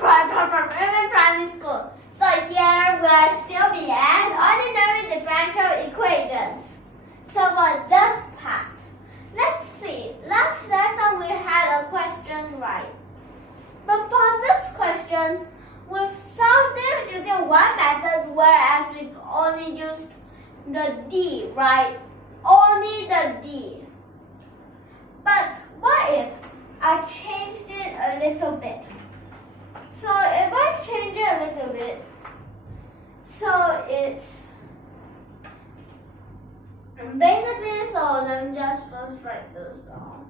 from YUMIN Primary School. So here we are still being ordinary differential equations. So for this part, let's see. Last lesson we had a question right. But for this question, we've solved it using one method whereas we've only used the D, right? Only the D. But what if I changed it a little bit? So if I change it a little bit, so it's basically, so let me just first write this down.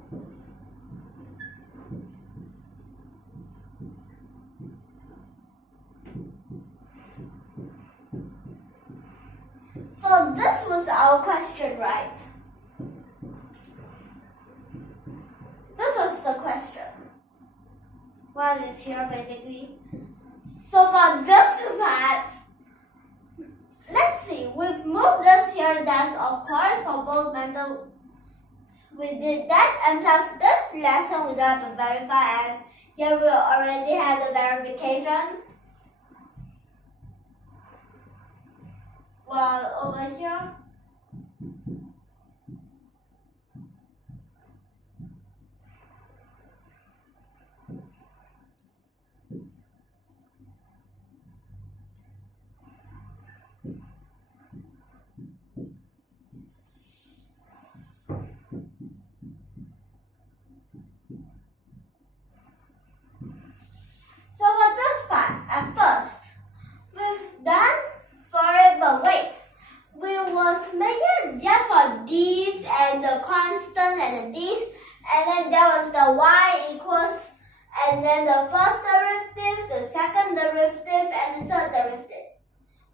So this was our question, right? This was the question. Well, it's here basically. So for this part, let's see. We've moved this here. That's of course for both methods. We did that, and plus this lesson we don't have to verify as here we already had the verification. Well, over here. So for this part, at first, we've done for it, but wait. We was making just for these and the constant and the these, and then there was the y equals, and then the first derivative, the second derivative, and the third derivative.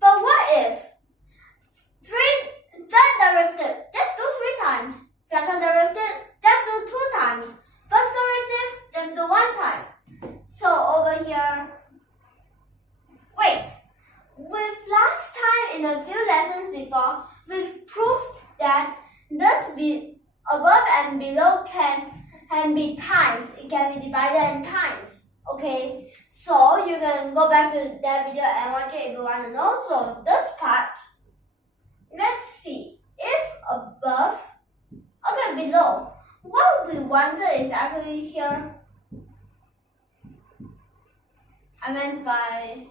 But what if third derivative, just do 3 times. Second derivative, just do 2 times. First derivative, just do 1 time. So over here, wait. With last time in a few lessons before, we've proved that this above and below can be times. It can be divided in times. Okay, so you can go back to that video and watch it if you want to know. So this part, let's see. If above, okay, below, what we wanted is actually here. I meant by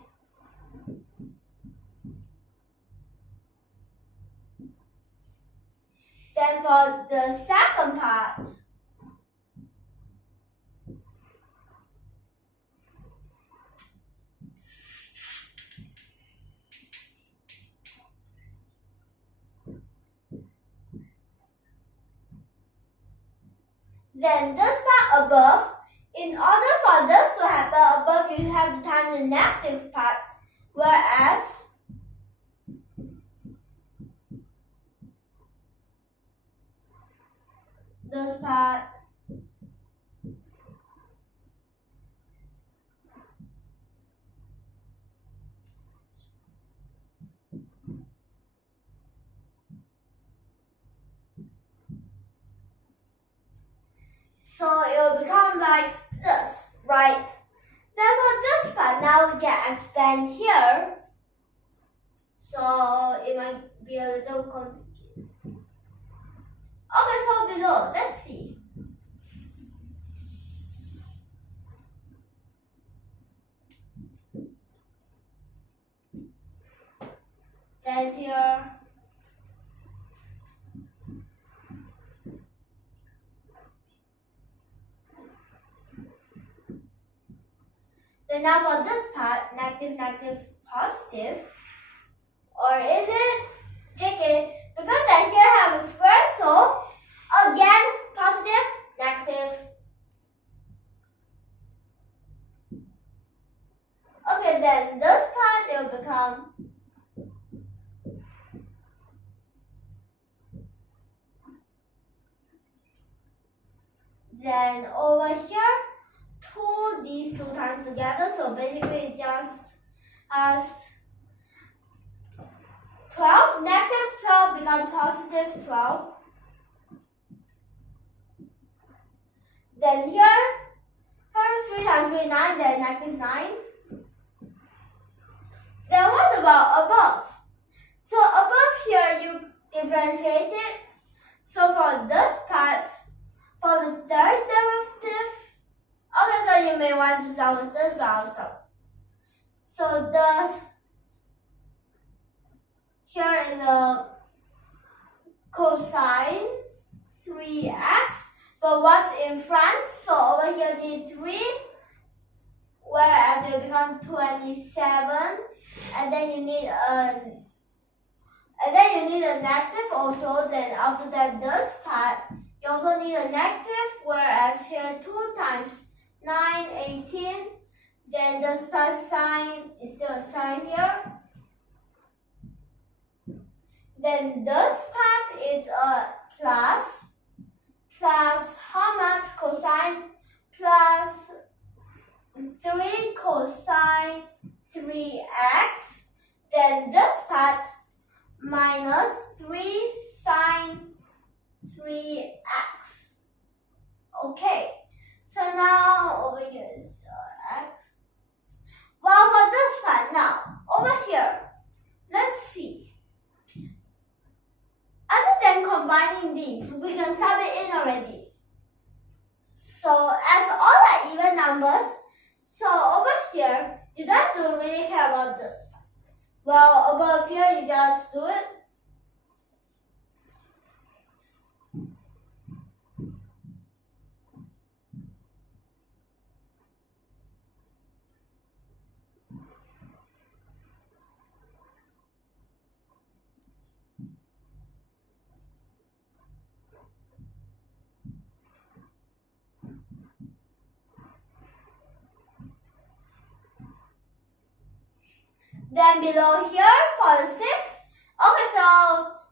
then for the second part, then this part above, in order for this to happen above, you have to times the negative part, whereas this part so it will become like this, right? Then for this part, now we can expand here, so it might be a little complicated. Okay, so below, let's see. Then here. Then now for this part, negative, negative, positive. Or is it JK? Because I here have a square, so again, positive, negative. Okay, then this part it will become then over here, these 2 times together, so basically it just has 12, negative 12 becomes positive 12. Then here, here's 3 times 3, 9, then negative 9. Then what about above? So above here you differentiate it. So for this part, for the third derivative, okay, so you may want to start with this, but I'll start. So thus, here is a cosine 3x, but what's in front? So over here the 3, whereas it becomes 27, and then you need a negative also. Then after that, this part you also need a negative, whereas here 2 times 9, 18. Then this part sign is still a sign here. Then this part is a plus how much? Cosine plus 3 cosine 3x. Then this part minus 3 sine 3x. Okay, so now over here is x. Well, for this part now, over here, let's see. Other than combining these, we can sub it in already. So as all are even numbers, so over here, you don't have to really care about this. Well, above here, you just do it. Then below here for the 6, okay, so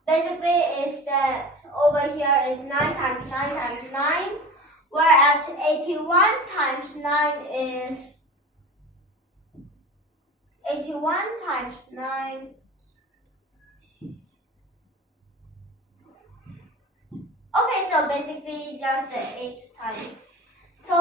basically is that over here is 9 times 9 times 9, whereas 81 times 9 is 81 times 9. Okay, so basically just the 8 times. So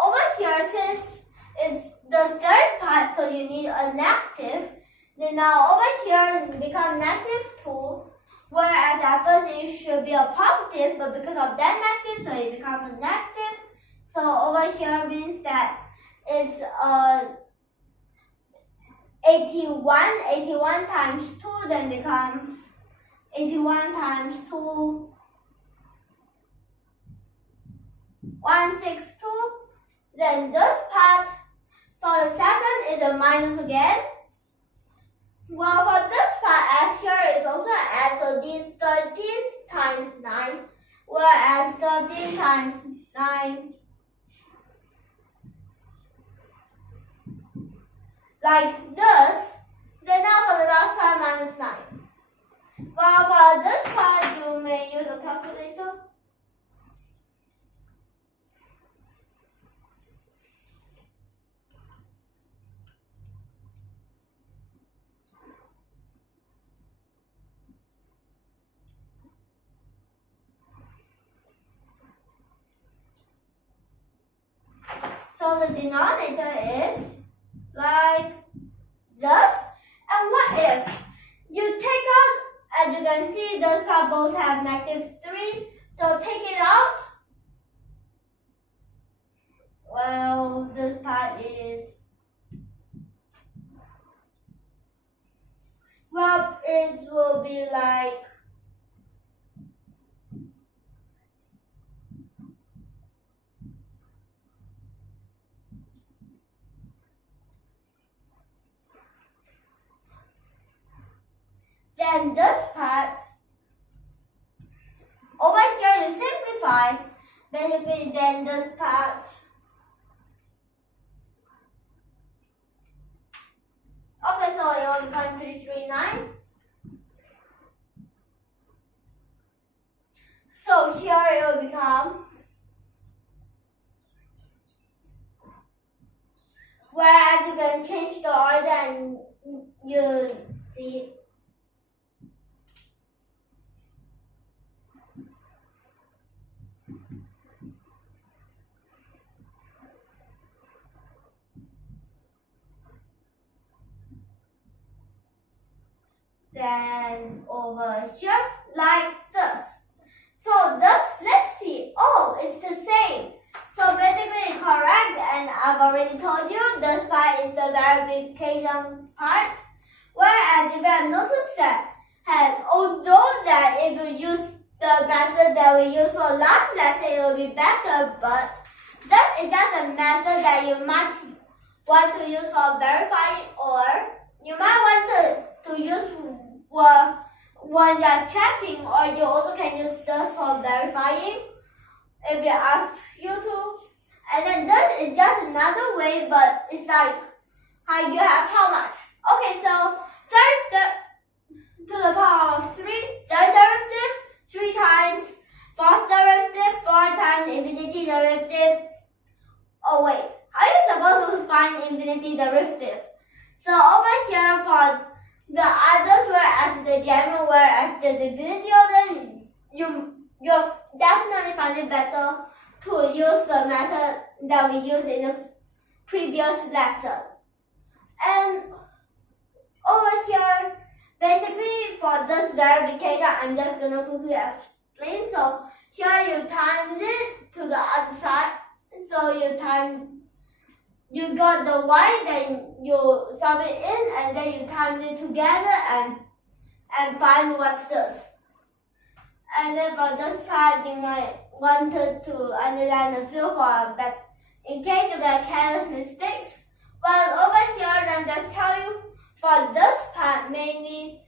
over here, since it's the third part, so you need a negative. Then now over here it becomes -2, whereas at first it should be a positive, but because of that negative, so it becomes a negative. So over here means that it's 81 times 2 then becomes 81 times 2, 162. Then this part for the second is a minus again. Well, for this part, as here is also an add, so these 13 times 9, whereas 13 times 9, like this. Then now for the last part, minus 9. Well, for this part, you may use a calculator. So the denominator is like this. And what if you take out, as you can see, those part both have -3. So take it out. Well, this part is, well, it will be like, then this part, over here you simplify, basically then this part, okay, so it will become 339. So here it will become, whereas you can change the order and you see. then over here like this. So thus, let's see. Oh, it's the same. So basically correct, and I've already told you this part is the verification part. Whereas if you have noticed that, and although that if you use the method that we used for last lesson, it will be better, but that is just a method that you might want to use for verifying, or you might want to use for when you're checking, or you also can use this for verifying if you ask you to. And then this is just another way, but it's like how you have how much. Okay, so third to the power of 3, third derivative 3 times, fourth derivative 4 times infinity derivative. Oh wait, how are you supposed to find infinity derivative? So over here for the others, whereas the general, whereas the infinity order, you'll definitely find it better to use the method that we used in the previous lesson. And over here, basically for this verification, I'm just gonna quickly explain. So here you times it to the other side. So you got the y, then you sub it in, and then you times it together and find what's this. And then for this part, you might want to underline the field for but in case you get careless mistakes. But over here, then just tell you for this part, mainly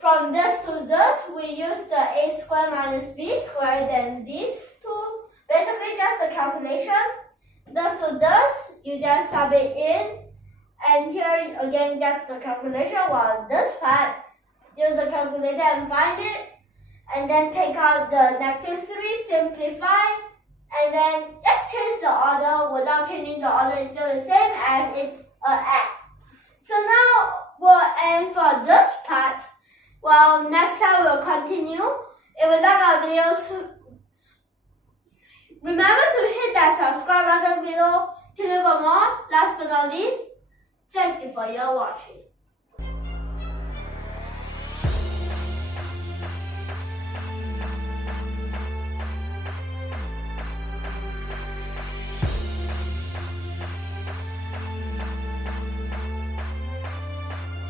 from this to this, we use the a squared minus b squared, then these two, basically just a calculation. This to this, you just sub it in, and here again just the calculation, while this part, use the calculator and find it, and then take out the -3, simplify, and then just change the order. Without changing the order, it's still the same as it's an add. So now we'll end for this part. Well, next time we'll continue. If you like our videos, remember to hit that subscribe button below to know for more. Last but not least, thank you for your watching.